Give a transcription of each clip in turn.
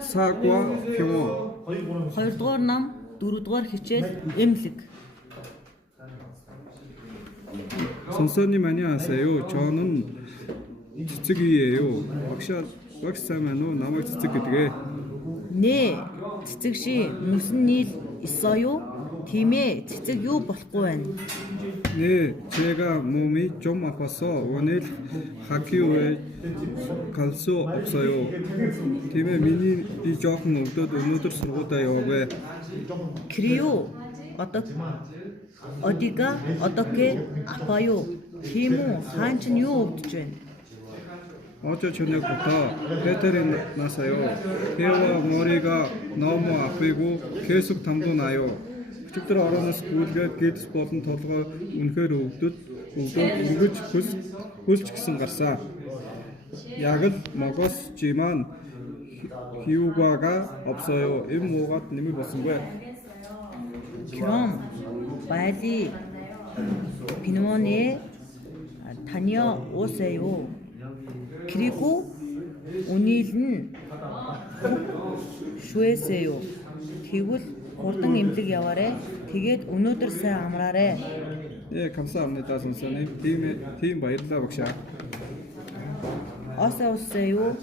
사과 평어. 2дугаар нам, 4дугаар хичээл эмнэлэг. 선생님 안녕하세요. 저는 цэцэг이에요. багш маань уу намайг цэцэг гэдгээ. Нэ цэцэг ши мөсөн нийл 있어 юу? Тийм ээ, цэцэг юу болохгүй байна. 네, 제가 몸이 좀 아파서 오늘 학교에 갈 수 없어요. 팀에 미니 비 жоохон өвдөд өнөөдөр сургуультай яваагүй. 그래요. 어디가 어떻게 아파요? тийм үү? Хаан ч юу өвдөж байна? 어제 저녁부터 배터리 났어요. 폐와 머리가 너무 아프고 계속 담도 나요. Өчигдөр орооноос гүйлгээд гидс болон толгой үнэхээр өвдөж хөлж гисэн гарсан. Яг л могос지만 휴가가 없어요. 임 뭐가 нэмэр болсонгүй. 그럼 빨리 병원에 다녀오세요. 그리고 오늘은 쉬세요. тэгвэл хурдан эмнэлэг яваарэ. Тэгээд өнөөдөр сайн амраарэ. 예, 감사합니다, 선생님. 팀 баярлалаа багш. 어서 오세요.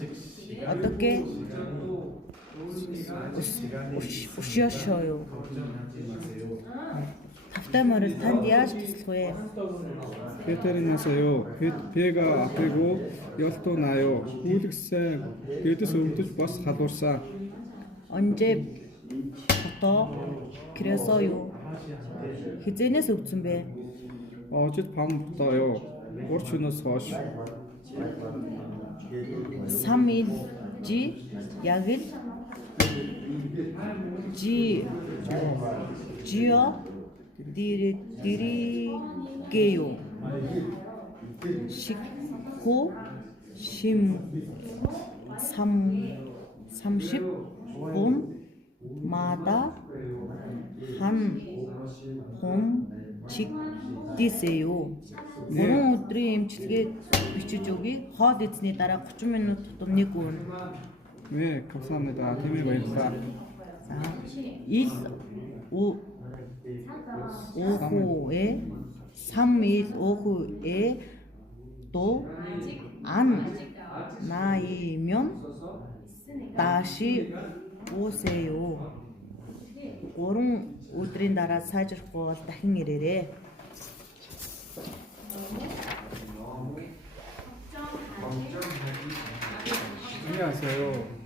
어떻게 오셨어요? тавтай морил танд яаж туслах вэ? 배터리 났어요. 배가 아프고 열도 나요. гүйлгсэн гэдэс өвдөж бас халуурсан. 언제부터 그래서요? хизэнээс өвдсөн бэ? 어제 밤부터요. орчноос хойш. 3일지 яг л 지어 드릴게요. 식후 30분마다 한 번씩 드세요. 3 өдрийн эмчилгээ бичиж өгье. Хоол идсний дараа 30 минут тутам нэг өөн. 네, 감사합니다. 팀에 баярлалаа. 자, 일 오후에 3일 오후에 또 안 나이면 다시 오세요. 3 өдрийн дараа сайжрахгүй бол дахин ирээрэй. 안녕하세요.